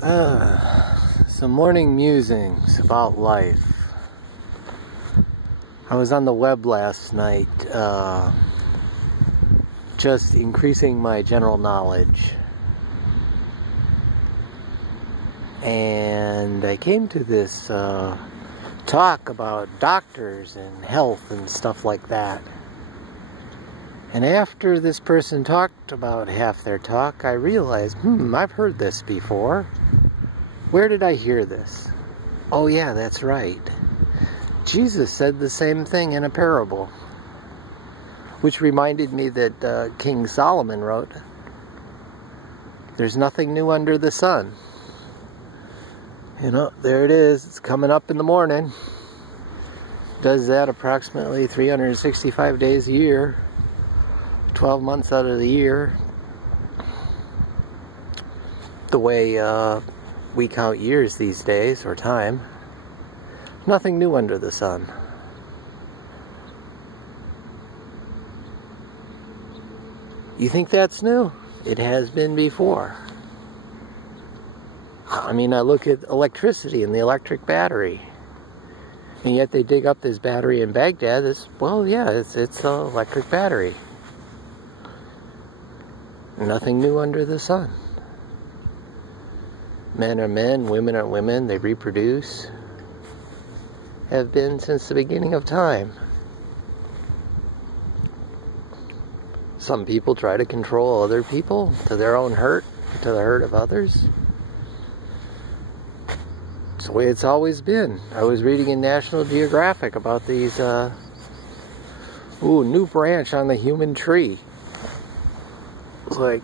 Some morning musings about life. I was on the web last night, just increasing my general knowledge. And I came to this talk about doctors and health and stuff like that. And after this person talked about half their talk, I realized, I've heard this before. Where did I hear this? Oh yeah, that's right. Jesus said the same thing in a parable. Which reminded me that King Solomon wrote, "There's nothing new under the sun." You know, there it is. It's coming up in the morning. Does that approximately 365 days a year. 12 months out of the year. The way we count years these days, or time. Nothing new under the sun. You think that's new? It has been before. I mean, I look at electricity and the electric battery. And yet they dig up this battery in Baghdad. It's an electric battery. Nothing new under the sun. Men are men, women are women, they reproduce. Have been since the beginning of time. Some people try to control other people to their own hurt, to the hurt of others. It's the way it's always been. I was reading in National Geographic about these, new branch on the human tree. It's like,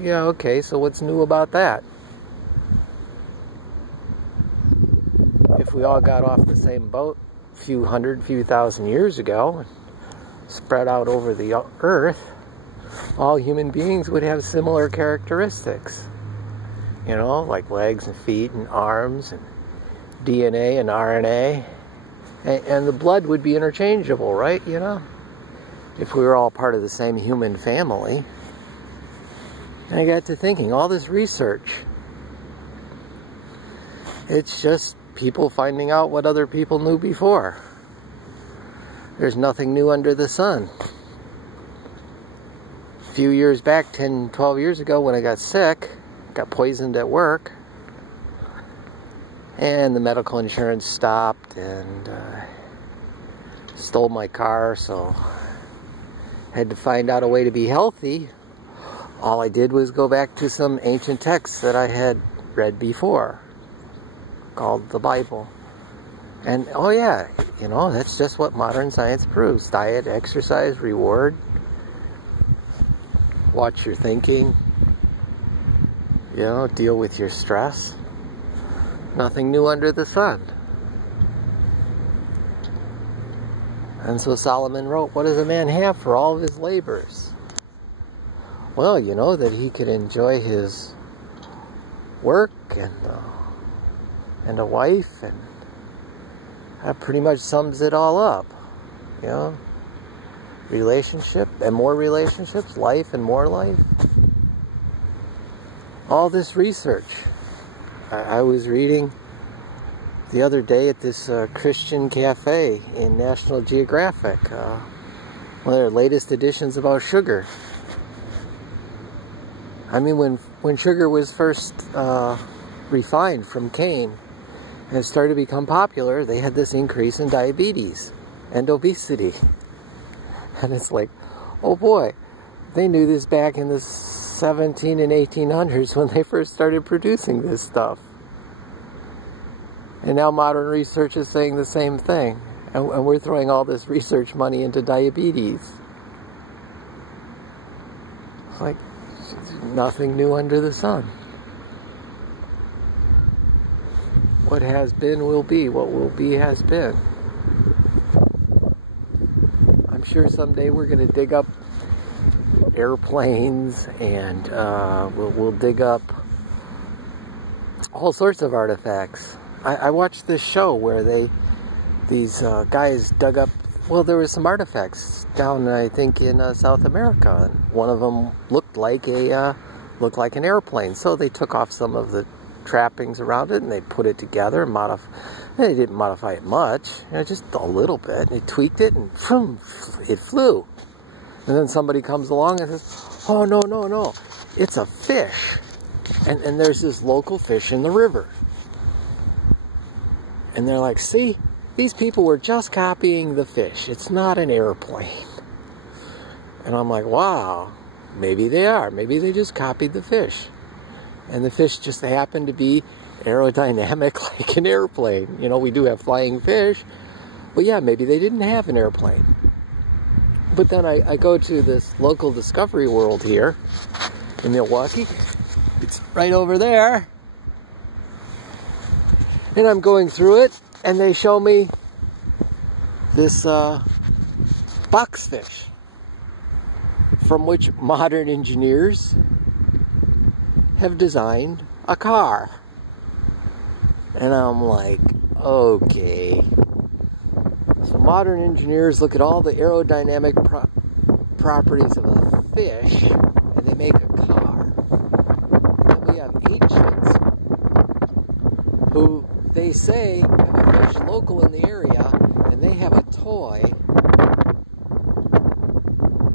yeah, okay, so what's new about that? If we all got off the same boat a few thousand years ago, and spread out over the earth, all human beings would have similar characteristics. You know, like legs and feet and arms and DNA and RNA. And the blood would be interchangeable, right? You know, if we were all part of the same human family. And I got to thinking, all this research, it's just people finding out what other people knew before. There's nothing new under the sun. A few years back, 10, 12 years ago, when I got sick, got poisoned at work, and the medical insurance stopped and stole my car, so I had to find out a way to be healthy. All I did was go back to some ancient texts that I had read before, called the Bible. And, oh yeah, you know, that's just what modern science proves. Diet, exercise, reward. Watch your thinking. You know, deal with your stress. Nothing new under the sun. And so Solomon wrote, what does a man have for all of his labors? Well, you know, that he could enjoy his work and a wife, and that pretty much sums it all up. You know, relationship and more relationships, life and more life. All this research. I was reading the other day at this Christian cafe in National Geographic, one of their latest editions about sugar. I mean, when sugar was first refined from cane and started to become popular, they had this increase in diabetes and obesity. And it's like, oh boy, they knew this back in the 17 and 1800s when they first started producing this stuff. And now modern research is saying the same thing. And we're throwing all this research money into diabetes. It's like, nothing new under the sun. What has been will be. What will be has been. I'm sure someday we're going to dig up airplanes, and we'll dig up all sorts of artifacts. I watched this show where these guys dug up, well, there were some artifacts down, I think, in South America, and one of them looked like an airplane. So they took off some of the trappings around it, and they put it together and they didn't modify it much, just a little bit. They tweaked it, and it flew. And then somebody comes along and says, oh, no, it's a fish. And there's this local fish in the river. And they're like, see, these people were just copying the fish. It's not an airplane. And I'm like, wow, maybe they are. Maybe they just copied the fish. And the fish just happened to be aerodynamic like an airplane. You know, we do have flying fish. But yeah, maybe they didn't have an airplane. But then I go to this local Discovery World here in Milwaukee. It's right over there. And I'm going through it, and they show me this boxfish from which modern engineers have designed a car. And I'm like, okay. So modern engineers look at all the aerodynamic properties of a fish, and they make a car. And then we have ancients who they say have a fish local in the area, and they have a toy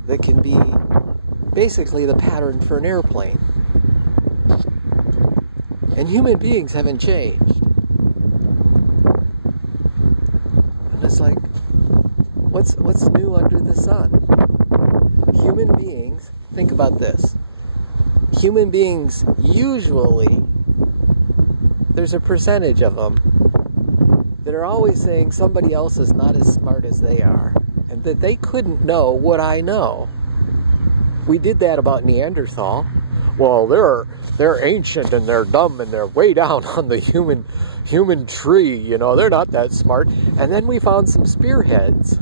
that can be basically the pattern for an airplane. And human beings haven't changed. And it's like, what's new under the sun? Human beings, think about this. Human beings usually, there's a percentage of them that are always saying somebody else is not as smart as they are, and that they couldn't know what I know. We did that about Neanderthal. Well, they're ancient and they're dumb and they're way down on the human tree, you know, they're not that smart. And then we found some spearheads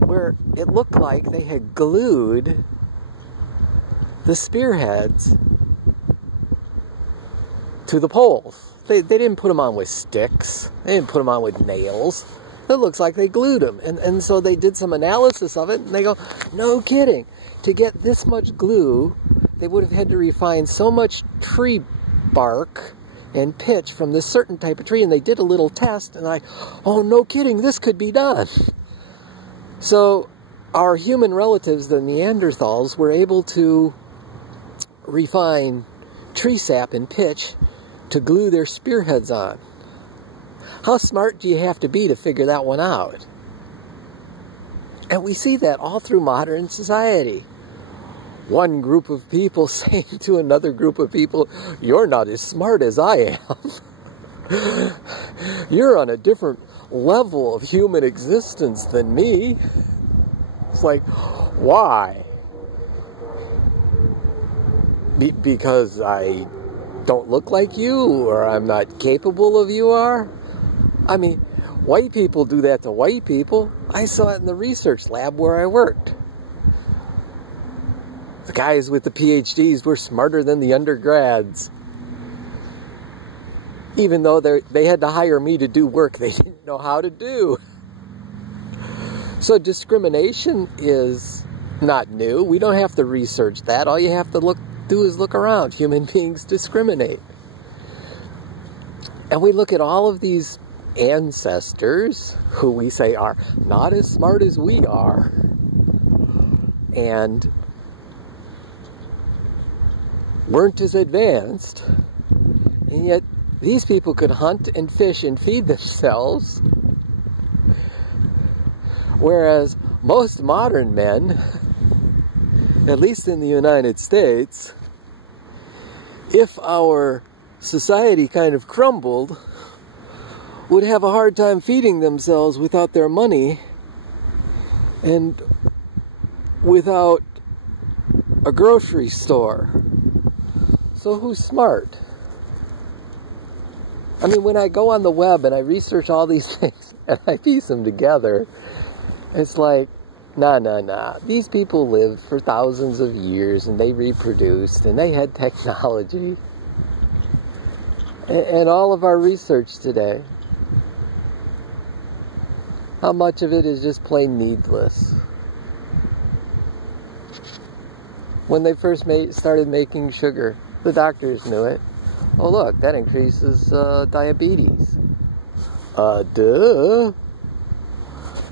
where it looked like they had glued the spearheads to the poles. They didn't put them on with sticks. They didn't put them on with nails. It looks like they glued them. And so they did some analysis of it, and they go, no kidding. To get this much glue, they would have had to refine so much tree bark and pitch from this certain type of tree. And they did a little test, and oh, no kidding, this could be done. So our human relatives, the Neanderthals, were able to refine tree sap and pitch to glue their spearheads on. How smart do you have to be to figure that one out? And we see that all through modern society. One group of people saying to another group of people, you're not as smart as I am. You're on a different level of human existence than me. It's like, why? Because I don't look like you, or I'm not capable of you are? I mean, white people do that to white people. I saw it in the research lab where I worked. The guys with the PhDs were smarter than the undergrads. Even though they had to hire me to do work they didn't know how to do. So discrimination is not new. We don't have to research that. All you have to do is look around. Human beings discriminate. And we look at all of these ancestors who we say are not as smart as we are, and weren't as advanced, and yet these people could hunt and fish and feed themselves, whereas most modern men, at least in the United States, if our society kind of crumbled, would have a hard time feeding themselves without their money and without a grocery store. So who's smart? I mean, when I go on the web and I research all these things and I piece them together, it's like, nah. These people lived for thousands of years and they reproduced and they had technology. And all of our research today, how much of it is just plain needless? When they first started making sugar, the doctors knew it. Oh look, that increases diabetes. Duh.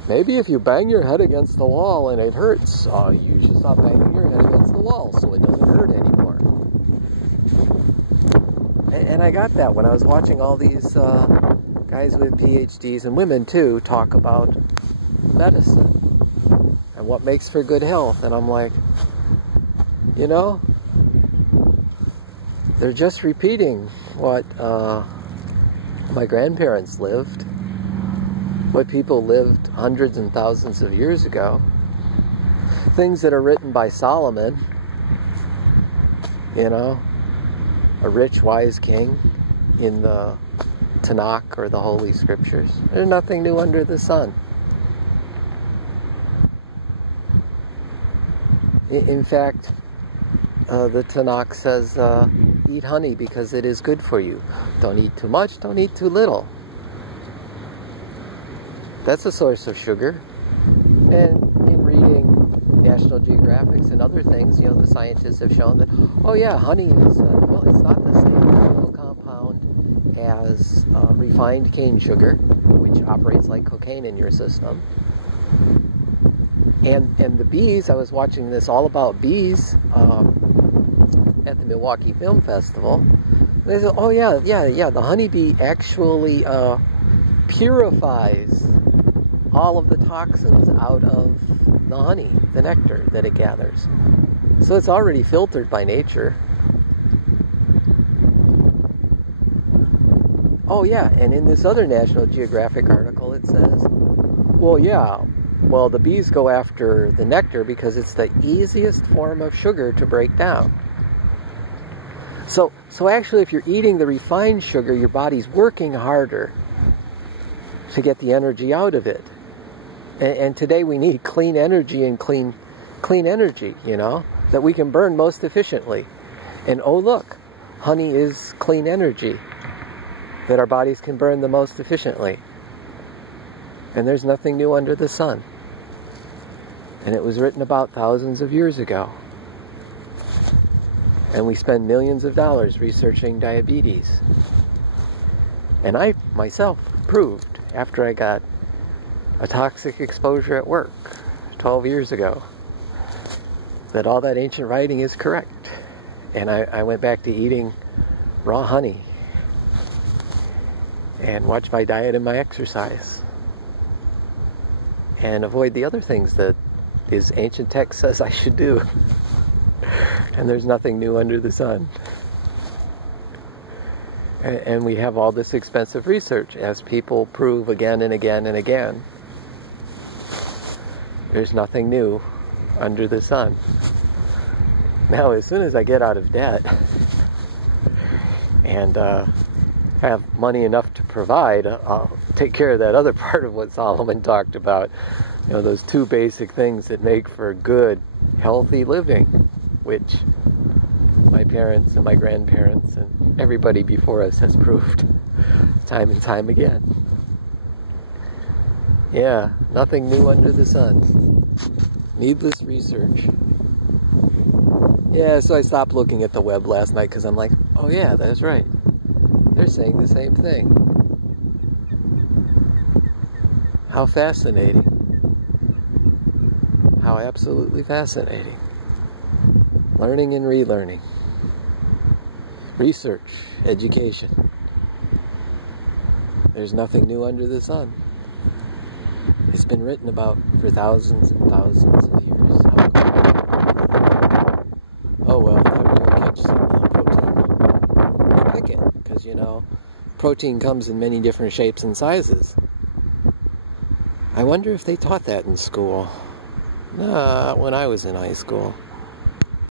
Maybe if you bang your head against the wall and it hurts, you should stop banging your head against the wall so it doesn't hurt anymore. And I got that when I was watching all these guys with PhDs, and women too, talk about medicine and what makes for good health. And I'm like, you know, they're just repeating what my grandparents lived, what people lived hundreds and thousands of years ago, things that are written by Solomon, you know, a rich, wise king in the Tanakh or the Holy Scriptures. There's nothing new under the sun. In fact, the Tanakh says, eat honey because it is good for you. Don't eat too much, don't eat too little. That's a source of sugar. And in reading National Geographics and other things, you know, the scientists have shown that, oh yeah, honey is, well, it's not the same chemical compound as refined cane sugar, which operates like cocaine in your system. And the bees, I was watching this All About Bees at the Milwaukee Film Festival. They said, oh yeah, the honeybee actually purifies all of the toxins out of the honey, the nectar that it gathers. So it's already filtered by nature. Oh yeah, and in this other National Geographic article it says, well yeah, well the bees go after the nectar because it's the easiest form of sugar to break down. So actually if you're eating the refined sugar, your body's working harder to get the energy out of it. And today we need clean energy and clean energy, you know, that we can burn most efficiently. And oh look, honey is clean energy that our bodies can burn the most efficiently. And there's nothing new under the sun. And it was written about thousands of years ago. And we spend millions of dollars researching diabetes. And I myself proved, after I got a toxic exposure at work 12 years ago, that all that ancient writing is correct. And I went back to eating raw honey and watch my diet and my exercise and avoid the other things that this ancient text says I should do. And there's nothing new under the sun. And we have all this expensive research, as people prove again and again and again. There's nothing new under the sun. Now, as soon as I get out of debt and have money enough to provide, I'll take care of that other part of what Solomon talked about. You know, those two basic things that make for good, healthy living, which my parents and my grandparents and everybody before us has proved time and time again. Yeah, nothing new under the sun. Needless research. Yeah, so I stopped looking at the web last night because I'm like, oh yeah, that's right. They're saying the same thing. How fascinating. How absolutely fascinating. Learning and relearning. Research, education. There's nothing new under the sun. It's been written about for thousands and thousands of years. Oh well, I thought we would catch some protein. I like it, because you know, protein comes in many different shapes and sizes. I wonder if they taught that in school. Not when I was in high school.